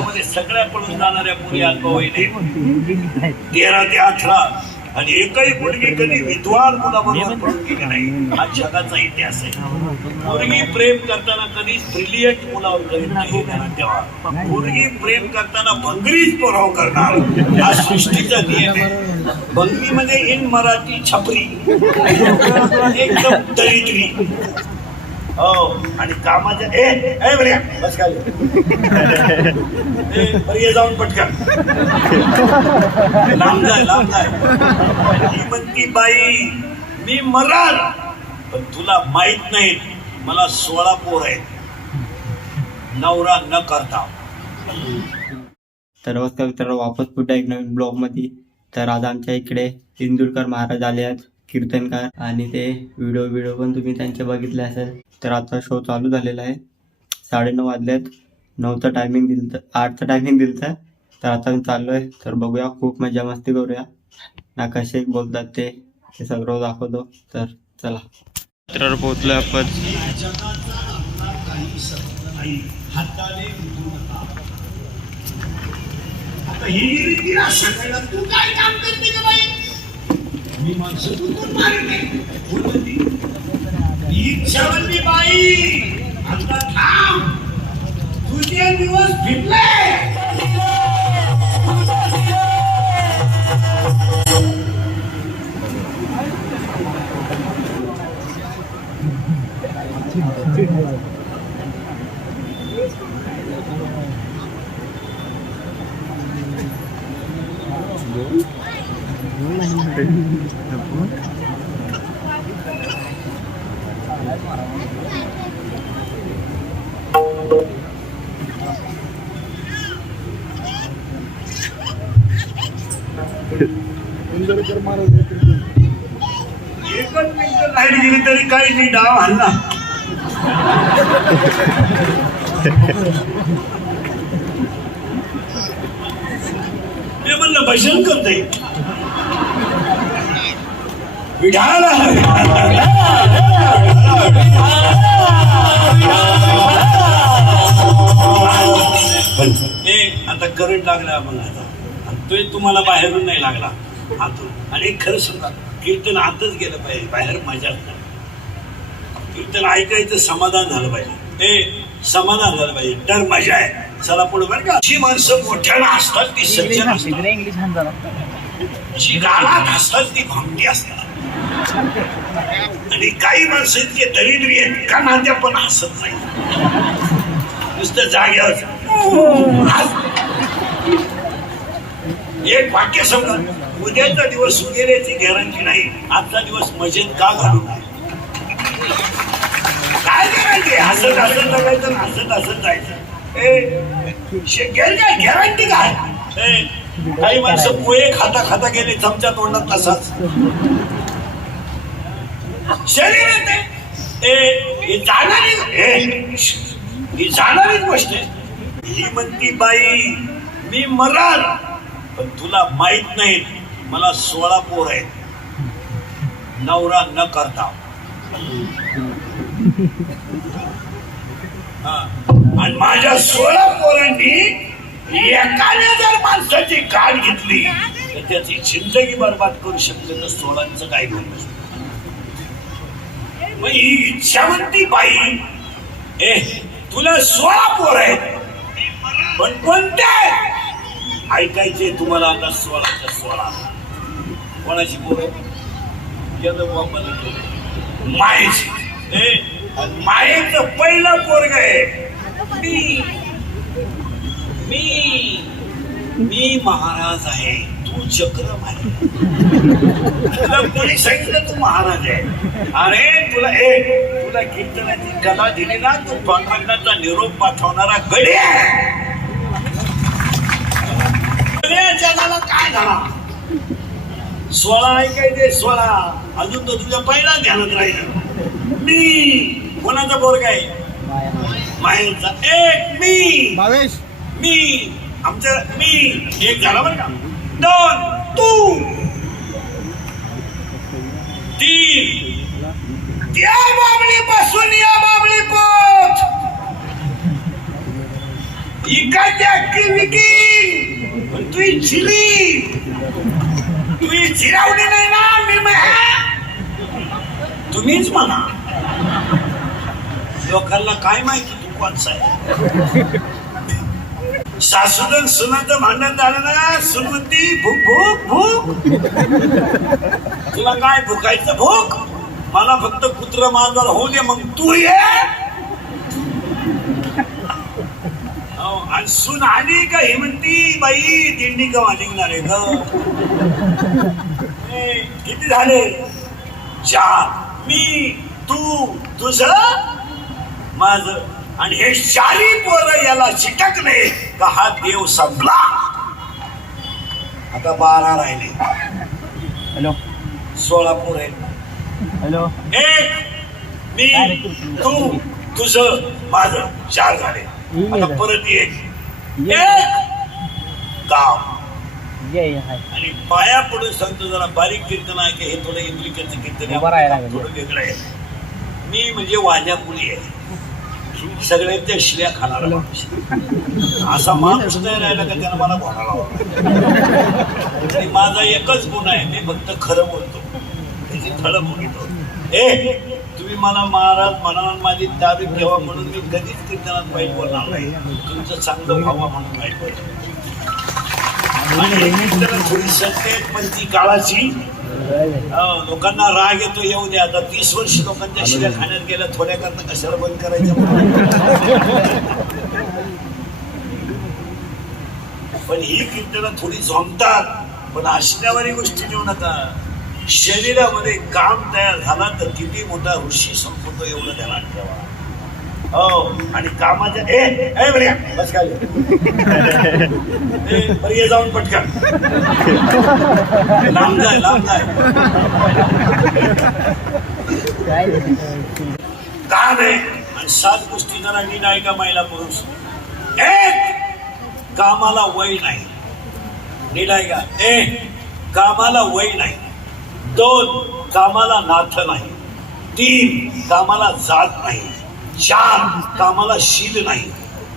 मध्ये सगळ्या पळून जाणाऱ्या मुली अल्पवयीने 13 ते 18 आणि एकही मुलगी कधी विद्वान मुलाबरोबर पळून गेली नाही. हा जगाचा इतिहास आहे. मुलगी प्रेम करताना कधीच ब्रिलियंट मुलावर करीत नाही. तेव्हा मुलगी प्रेम करताना भंगरीच पराव करणार हा सृष्टीचा नियम आहे. भंगरी मध्ये इन मराठी छपरी एकदम दरिद्री. हो आणि कामाच्या बस काय जाऊन पटकन लांब जाय. ही म्हणती बाई मी मराल पण तुला माहित नाही मला 16 पोर आहेत नवरा न करता. तर नमस्कार मित्रांनो, वापस पुन्हा एक नवीन ब्लॉग मध्ये. तर आज आमच्या इकडे इंदुरकर महाराज आले आहेत, कीर्तनकार, आणि ते व्हिडिओ पण तुम्ही त्यांचे बघितले असेल. तर आता शो चालू झालेला आहे. 9:30 वाजलेत. 9चं टायमिंग दिलं, 8चं टायमिंग दिलं. तर आता मी चाललो आहे. तर बघूया, खूप मजा मस्ती करूया ना. कसे बोलतात ते सगळं दाखवतो. तर चला तर पोहोचलोय आपण. तू काय काम करते का बाई? मी माणसं कुठून मारते इच्छावंती बाई. आता थांब, तुझे दिवस फिरले. एकच मिनिट लाईट गेली तरी काही नाही, डाव हल्ला. मी म्हणलं भजन करते विढाला. आता करंट लागला आम्हाला आता, तो तुम्हाला बाहेरून नाही लागला आतून. आणि खरं सांगा, कीर्तन आतच गेलं पाहिजे, बाहेर मजाच नाही. कीर्तन ऐकायचं समाधान झालं पाहिजे, समाधान झालं पाहिजे, तर मजा आहे. चला पुढे. बरं का, जी माणसं मोठ्याला असतात ती सज्जन असतात, जी गालात असतात ती भामटी असतात, आणि काही माणसं इतके दरिद्री आहेत का नात्या पण हसत नाही, नुसतं जाग्यावर. एक वाक्य समजा, उद्याचा दिवस उद्याची गॅरंटी नाही, आजचा दिवस मजेत का घालू नये. काय गॅरंटी? हसत हसत लागायचं, हसत हसत जायचं. गॅरंटी काय? काही माणसं पोहे खाता खाता गेले चमच्या तोंडात, तसाच शरीर येते. जाणारीच गोष्ट आहे. ही म्हणती बाई मी मराल पण तुला माहित नाही मला 16 पोर आहेत नवरा न करता. आणि माझ्या 16 पोरांनी एकाने जर माणसाची गाठ घेतली तर त्याची जिंदगी बरबाद करू शकते. तर 16चं काय बोलणं. मग ही इच्छावंती बाई, तुला 16 पोर आहेत पण कोणते ऐकायचे तुम्हाला? आता 16च्या 16 कोणाची पोर मायेची. मायेचं पहिलं पोरग आहे मी महाराज आहे, तू चक्रम आहे. तुला कोणी सांगितलं तू महाराज आहे? अरे तुला कीर्तनाची कला दिली ना, तू पांडुरंगाचा निरोप पाठवणारा गडी आहे. जगाला काय झाला? 16 ऐकायचे, 16 अजून तर तुझ्या पहिला ध्यानात राहिलं. मी कोणाचा पोरगा आहे? मायेचा. एक मी आमच्या मी एक झाला बरं का. 2 तू, 3 त्या बाबळी पासून या बाबळी पोच. इकडच्या तुही चिरी तुही चिरावली नाही ना मी तुम्हीच म्हणा. लोकांना काय माहिती तू कोणचा आहे. सासून सुनाचं भांडण झालं ना, सुनवंती भूक भूक भूक. तुला काय भुकायचं भूक, मला फक्त कुत्र मांजर होऊ दे मग तू ये. आणि सून आली का ही म्हणती बाई दिंडी कवा निघणार आहे ग. किती झाले, 4. मी तू तुझ माझ आणि हे 4 पोरं याला चिटकले का हा देव संपला. आता 12 राहिले. हॅलो 16 पोरं आहेत. हॅलो 1 मी तू तुझ माझ 4 झाले. आता परत 1 गाव. आणि पाया पडून सांगतो जरा बारीक कीर्तन आहे की हे थोडं इंद्रिकाचं कीर्तन थोडं वेगळं आहे. मी म्हणजे वाजा मुली आहे, सगळ्यांच्या शिल्या खाणारा माणूस. असा माणूस नाही राहिला का त्याला मला घोडा. आणि माझा एकच गुण आहे, मी फक्त खरं बोलतो, त्याची थळं बोलतो. तुम्ही मला महाराज म्हणाला माझी दाबी ठेवा म्हणून मी कधीच कीर्तनात वाईट बोलणार नाही. तुमचं चांगलं व्हावा म्हणून वाईट बोलतो. थोडी सत्य पण ती काळाची. लोकांना राग येतो, येऊ द्या. आता 30 वर्ष लोकांच्या शिव्या खाण्यात गेल्या, थोड्या करता कशाला बंद करायचं. पण ही कीर्तनं थोडी झोंबतात, पण असण्यावारी गोष्टी देऊ नका. शरीरामध्ये काम तयार झाला तर किती मोठा ऋषी संपतो एवढं ध्यानात ठेवा. हो, आणि कामाच्या बस काय बरे जाऊन पटकन लांब जाय लांब जाय. काम आहे. आणि 7 गोष्टी जरा नीट आहे का महिला पुरुष. 1 कामाला वय नाही. नीट आहे का. 1 कामाला वय नाही. 2 कामाला नाथ नाही. 3 कामाला जात नाही. 4 कामाला शील नाही.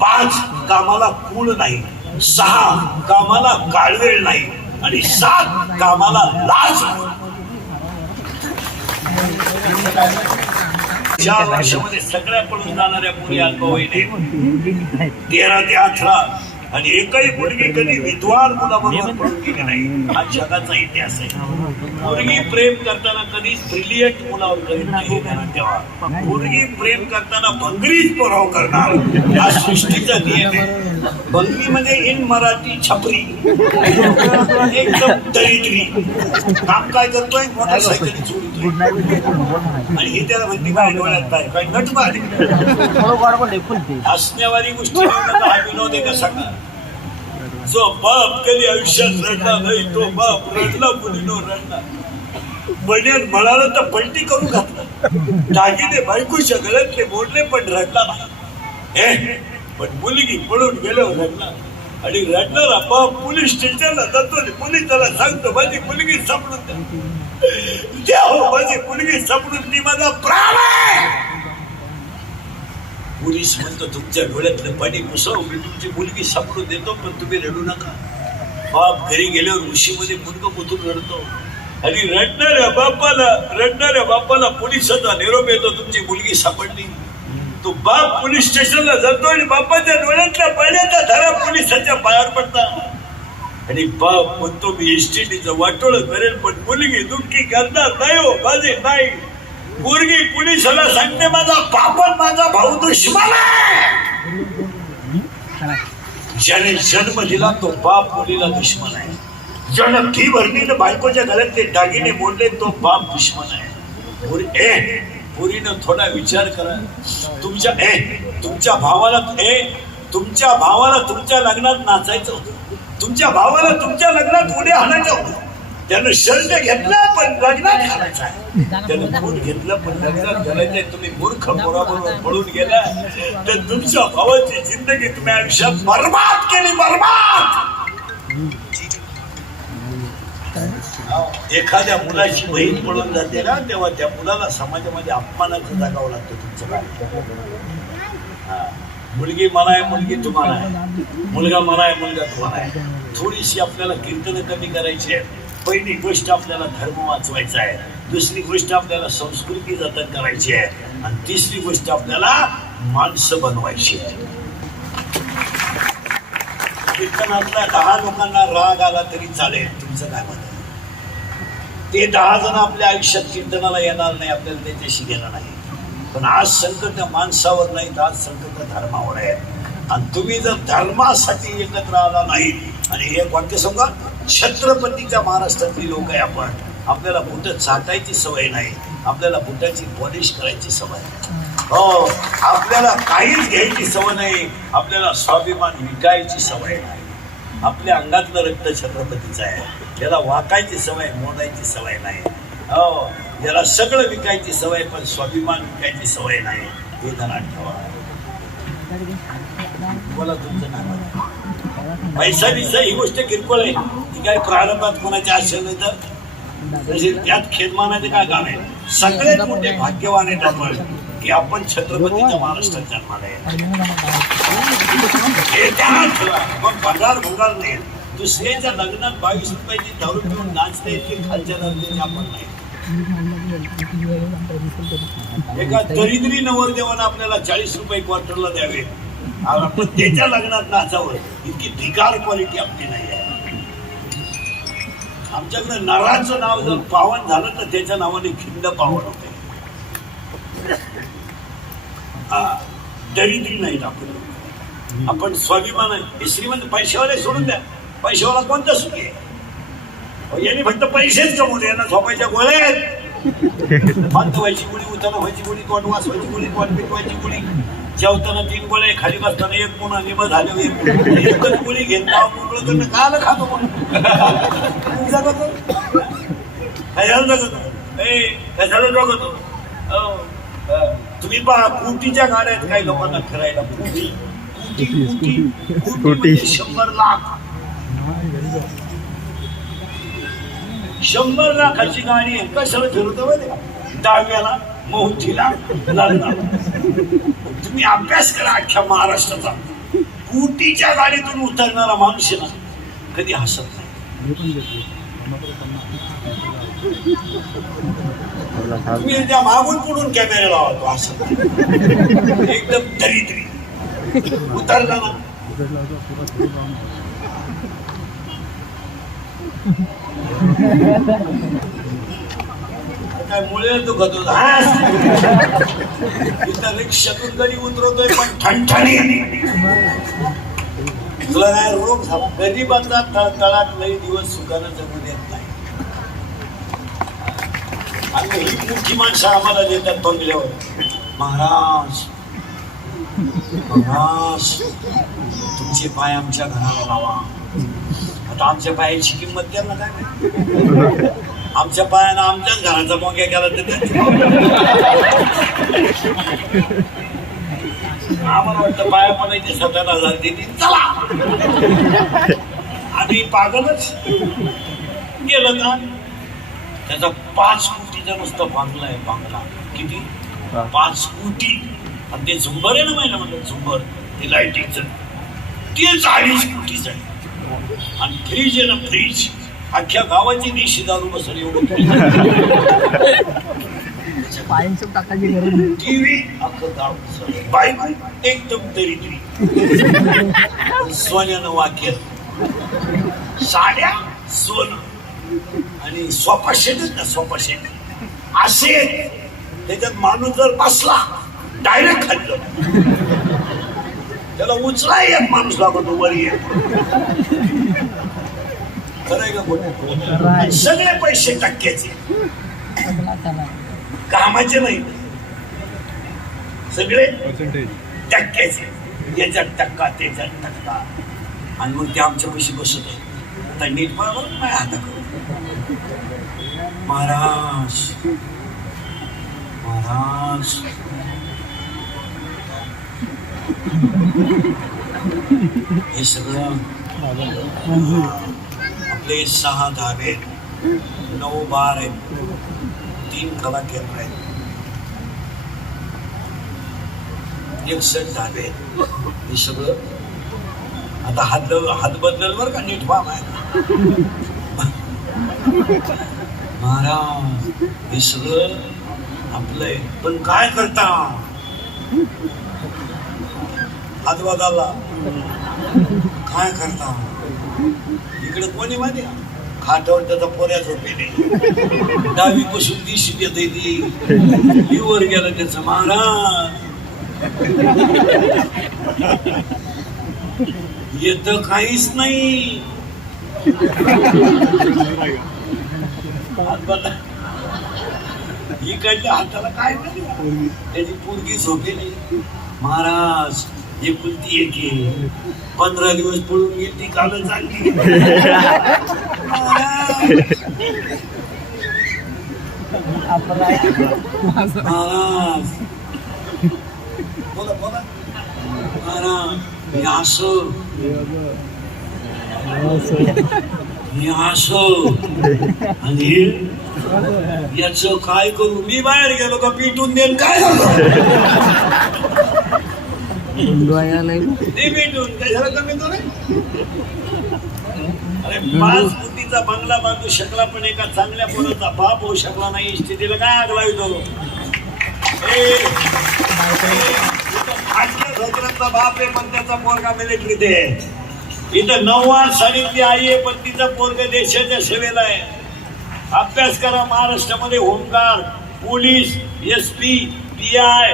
5 कामाला कुळ नाही. 6 कामाला काळवेळ नाही. आणि 7 कामाला लाज नाही. 4 वर्षामध्ये सगळ्या पडून जाणाऱ्या मुली अल्पवयीने 13 ते 18 आणि एकही मुलगी कधी विद्वान मुलाबरोबर पडून गेली नाही. हा जगाचा इतिहास आहे. मुलगी प्रेम करताना कधीच ब्रिलियंट मुलावर करीत नाही. तेव्हा मुलगी प्रेम करताना भंगरीच पराव करणार, हा सृष्टीचा नियम आहे. भंगरी म्हणजे इन मराठी छपरी, एकदम दरिद्री. काम काय करतोय, मोटरसायकली चोरतोय. आणि हे त्याला म्हणते काय डोळ्यात काय काय नट मारली. हसण्यावारी गोष्टी हा विनोद आहे का सांगा. जो बाप कधी आयुष्यात रडला नाही तो बाप रडला मुलीनो रडला. बनेन म्हणाला तर पलटी करून घातलं. दागिने बायकोच्या गळ्यातले मोडले पण रडला नाही. पण मुलगी पळून गेल्यावर रडला. आणि रडणारा बाप पोलीस स्टेशनला जातो. पोलीस त्याला सांगतो माझी मुलगी सापडून द्या. हो माझी मुलगी सापडून ती माझा प्राण आहे. पोलीस म्हणतो तुमच्या डोळ्यातलं पाणी पुसव, मी तुमची मुलगी सापडून देतो पण तुम्ही रडू नका. बाप घरी गेल्यावर ऋषीमध्ये मुलगा कुठून रडतो. आणि रडणाऱ्या बापाला पोलिसाचा निरोप येतो तुमची मुलगी सापडली. तो बाप पोलीस स्टेशनला जातो आणि बापाच्या डोळ्यातल्या पाण्याचा धारा पोलिसाच्या पायावर पडतात. आणि बाप म्हणतो मी एसटीचं वाटोळं करेल पण मुलगी दुःखी करणार नाही. हो माझे नाही. मुलगी पोलिसाला सांगते माझा बापन माझा भाऊ दुश्मन आहे. ज्याने जन्म दिला तो बाप मुलीला दुश्मन आहे. ज्यानं फी भरली बायकोच्या घरात ते दागिने मोडले तो बाप दुश्मन आहे. पुरीनं थोडा विचार करा. तुमच्या भावाला तुमच्या लग्नात नाचायचं होतं. तुमच्या भावाला तुमच्या लग्नात उड्या हाणायचं होतं. त्यानं शर्ट घेतला पण लग्नात घालायचा आहे. त्यानं बूट घेतलं पण लग्नात घालायचंय. तुम्ही मूर्ख पोराबरोबर पळून गेला तर तुमच्या भावाची जिंदगी तुम्ही आयुष्यात बर्बाद केली. बर्बाद. एखाद्या मुलाची बहीण पळून जाते ना तेव्हा त्या मुलाला समाजामध्ये अपमानाचं जागावं लागतं. तुमचं काय मुलगी मला आहे, मुलगी तुम्हाला आहे, मुलगा मला आहे, मुलगा तुम्हाला आहे. थोडीशी आपल्याला कीर्तन कमी करायची आहे. पहिली गोष्ट आपल्याला धर्म वाचवायचा आहे, दुसरी गोष्ट आपल्याला संस्कृती जतन करायची आहे, आणि तिसरी गोष्ट आपल्याला माणसं बनवायची आहे. कीर्तनातल्या 10 लोकांना राग आला तरी चालेल, तुमचं काय म्हणत? ते 10 जण आपल्या आयुष्यात कीर्तनाला येणार नाही, आपल्याला त्याच्याशी घेणं नाही. पण आज संकट माणसावर नाही, आज संकट धर्मावर आहे. आणि तुम्ही जर धर्मासाठी एकत्र आला नाही, आणि हे वाक्य सांगा, छत्रपतीच्या महाराष्ट्रातली लोक आहे आपण. आपल्याला बुट चाटायची सवय नाही, आपल्याला बुटाची पॉलिश करायची सवय आहे. हो, आपल्याला काहीच घ्यायची सवय नाही, आपल्याला स्वाभिमान विकायची सवय नाही. आपल्या अंगातलं रक्त छत्रपतीचं आहे, त्याला वाकायची सवय, मोडायची सवय नाही. हो, याला सगळं विकायची सवय, पण स्वाभिमान विकायची सवय नाही. हे ध्यानात ठेवा. बोला तुमचं नाव. पैसा बिसा ही गोष्ट किरकोळ आहे, ती काय प्रारंभात कोणाच्या आशा नाही. तर तसे त्यात खेद मानायचे काय काम आहे? सगळ्यात मोठे भाग्यवान आहेत आपण की आपण छत्रपतीच्या महाराष्ट्रात जन्माला आहे. हे ध्यानात ठेवा. मग भंगार नाही. दुसऱ्याच्या लग्नात 22 रुपयाची दारू पिऊन नाचते इतके खालच्या दर्जाचे आपण नाही. एका दरिद्री नवरदेवानं आपल्याला 40 रुपये क्वार्टरला द्यावे, आपण त्याच्या लग्नात नाचावं, इतकी धिकार क्वालिटी आपली नाही आहे. आमच्याकडे नराचं नाव जर पावन झालं तर त्याच्या नावाने खिंड पावन होते. दरिद्री नाहीत आपण स्वाभिमान आहे. श्रीमंत पैशावाले सोडून द्या, पैशावाला कोणता सुखी आहे? यांनी फक्त पैसेच कमवले, यांना झोपायच्या गोळ्या आहेत. बंद व्हायची गोळी, उताना व्हायची गोळी, तोंड वाचवायची गोळी, तोंड पिटवायची गोळी, जेवताना 3 गोळे, खाली बसताना 1 पुन्हा निम झाले, एकच गोळी घेत नाव मोकळं करणं काल खातो म्हणून जगतो. कशाला जगतो? कशाला जगतो? तुम्ही पहा, कोटीच्या गाड्या आहेत काही लोकांना फिरायला. कोटी 100 लाख, 100 लाखाची गाडी आहे. कशाला फिरवतो माहिती का? दहाव्याला, मौतीला, लग्नाला. तुम्ही अभ्यास करा अख्ख्या महाराष्ट्राचा. कोटीच्या गाडीतून उतरणारा माणूस ना कधी हसत नाही. तुम्ही त्या मागून पुढून कॅमेरा लावतो हसत नाही. एकदम दरिद्री उतरला ना. काय मुळे दुखत होत. इथं रिक्षातून गाडी उतरवतोय पण ठणठणी. तुला काय रोग झाला? गरीबाचा तळतळात लई दिवस सुखानं जगू देत नाही. आणि ही मोठी माणसं आम्हाला देतात बंगल्यावर. महाराज महाराज तुमचे पाय आमच्या घराला लावा. आता आमच्या पायाची किंमत द्यायला काय नाही. आमच्या पायानं आमच्याच घराचा मोक्या केला तर आम्हाला वाटतं पाया पडायचे 17,000 देतील, चला. आम्ही पागलच गेलं ना. त्याचा 5 कोटीचा नुसतं बांगला आहे. बांगला किती? 5 कोटी. आणि ते झुंबर आहे ना, महिना म्हणलं झुंबर, ते लाईटिंगचं, तेच 2.5 कोटीचं आहे. आणि फ्रीज आहे ना, फ्रीज अख्ख्या गावाची देशी दारू बसल एवढं. टीव्ही अख्खं गाव, बाईक एकदम दरिद्री, सोन्यानं वाक्य, साड्या सोनं, आणि सोफा सेट ना, सोफा सेट असे. त्याच्यात माणूस जर बसला डायरेक्ट खाल्लं, त्याला उचला एक माणूस लागतो वर येत. खरंय का? सगळे पैसे टक्क्याचे, कामाचे नाही, सगळे टक्क्याचे. याच्यात टक्का, त्याच्यात टक्का. आणि मग ते आमच्या पैसे बसत आहे. आता नीट बरोबर नाही आता करू. महाराज महाराज हे सगळं आपले 6 धाबे, 9 बार आहेत, 3 कला केंद्र आहेत. 61 धाबे आहेत. हे सगळं आता हात बदलल बरं का, नीट व्हा महाराज. हे सगळं आपलं आहे. पण काय करता हात बदलला, काय करता. इकडे कोणी माहिती का, खाटावर त्याचा पोऱ्या झोपेले, डावीपासून ती शिकत ती लिव्हर गेलं त्याचं. महाराज येत काहीच नाही. इकडल्या हाताला काय नाही, त्याची पोरगी झोपेली. महाराज एकुलती एक 15 दिवस पळून गेली ती, काल चालली. महाराज बोला बोला. महाराज हे असं आणि याच काय करू. मी बाहेर गेलो का पिटून देन काय झालं, भेटून काय झालं कमी तो नाही. अरे 5 कोटीचा बंगला बांधू शकला पण एका चांगल्या पोराचा बाप होऊ शकला नाही. स्थितीला काय आग लावतो. झोकरांचा बाप आहे पण त्याचा पोरगा मिलिटरीत आहे. इथं 9 सालीतली आई आहे पण तिचा पोरगा देशाच्या सेवेला आहे. अभ्यास करा. महाराष्ट्रामध्ये home guard, police, SP, PI,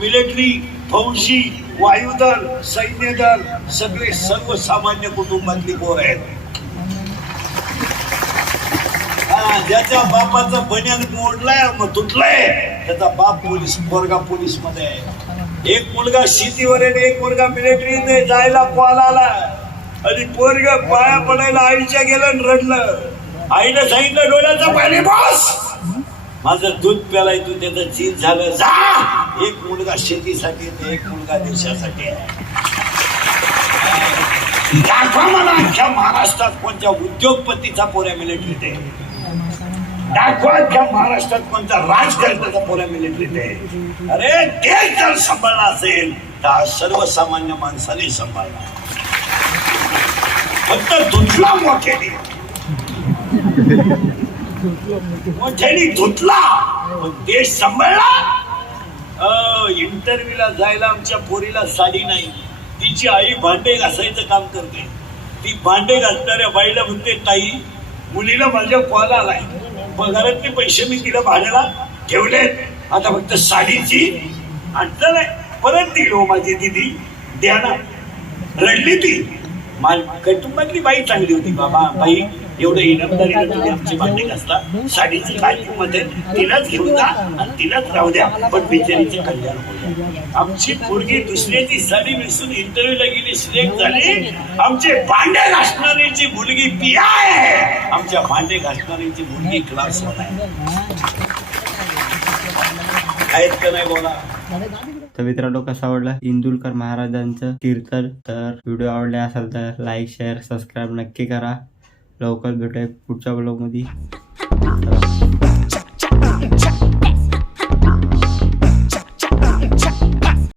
military, फौजी, वायुदल, सैन्य दल सगळे सर्वसामान्य कुटुंबातली पोर आहेत. ज्याच्या बापाचा बन्यान मोडलाय मग तुटलाय त्याचा बाप पोलीस, पोरगा पोलीस मध्ये आहे. एक मुलगा शेतीवर आहे, एक मुलगा मिलिटरीने जायला कॉल आला आणि पोरग पाया पडायला आईच्या गेलं आणि रडलं. आईला सांगितलं डोळ्याचं पाणी बस, माझं दूध प्यालाय तू, त्याचं चीज झालं जा. एक मुलगा शेतीसाठी, एक मुलगा देशासाठी. दाखवा मला अख्ख्या महाराष्ट्रात कोणत्या उद्योगपतीचा पोऱ्या मिलिटरीत आहे. दाखवा अख्ख्या महाराष्ट्रात कोणत्या राजकारण्याचा पोऱ्या मिलिटरीत आहे. अरे देश जर सांभाळला असेल तर सर्वसामान्य माणसाने सांभाळला. फक्त धुतला मोठ्याने, मोठ्याने धुतला पण देश सांभाळला. इंटरव्ह्यूला जायला आमच्या पोरीला साडी नाही. तिची आई भांडे घासायचं काम करते. ती भांडे घासणाऱ्या बाईला म्हणते ताई मुलीला माझ्या कॉल आलाय, पगारातले पैसे मी तिला भाड्याला ठेवलेत, आता फक्त साडीची अडचण आहे. परत दिली हो माझी दिदी द्या ना. रडली ती. कुटुंबातली बाई चांगली होती. बाबा बाई एवढं इनामदारीनं तुम्ही आमची भांडे घासता, साडीची काय किंमत आहे, तिलाच घेऊन जा आणि तिलाच राहू द्या पण बिचारीचे कल्याण होईल. आमची पोरगी दुसऱ्याची साडी नेसून इंटरव्ह्यूला गेली, सिलेक्ट झाली. आमचे भांडे घासणाऱ्याची मुलगी PI आहे, आमच्या भांडे घासणाऱ्याची मुलगी क्लास 1 आहे. आहेत का नाही बोला. तर मित्रांनो कसा आवडला इंदुलकर महाराजांचं कीर्तन. तर व्हिडिओ आवडले असेल तर लाईक शेअर सबस्क्राईब नक्की करा. लवकर भेटूया पुढच्या ब्लॉगमध्ये.